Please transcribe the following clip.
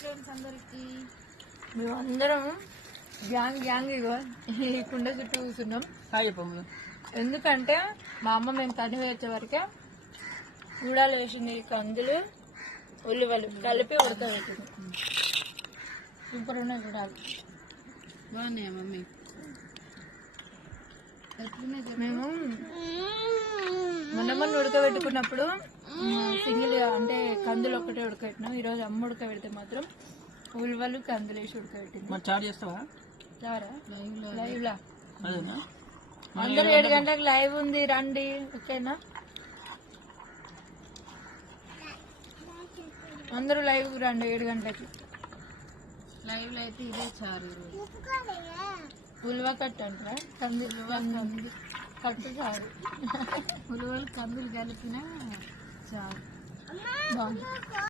Friends అందరికి మేమందరం gang ఇగో ఈ కుండ చుట్టూ కూర్చున్నాం. ఎందుకంటే మా అమ్మ మేము తని వేసే వరకే గూడాలు వేసింది, కందులు ఉల్లివలు కలిపి ఉడకబెట్టింది. సూపర్ ఉన్నాయి గూడాలు, బాగున్నాయా మమ్మీ? మేము మొన్న ఉడకబెట్టుకున్నప్పుడు సింగిల్ అంటే కందులు ఒక్కటే ఉడకబెట్టినాం. ఈరోజు అమ్మ ఉడకబెడితే మాత్రం ఉల్వలు కందులు వేసి ఉడకబెట్టింది. లైవ్ లా అందరూ 7 గంటలకు లైవ్ ఉంది, రండి. ఓకేనా? అందరూ లైవ్ రండి 7 గంటలకి. లైవ్ లో అయితే ఇదే చారు. ఉల్వ కట్టు అంటారా? కందులు కట్టు చారు. ఉల్వలు కందులు కలిపిన చారు బాగుంది.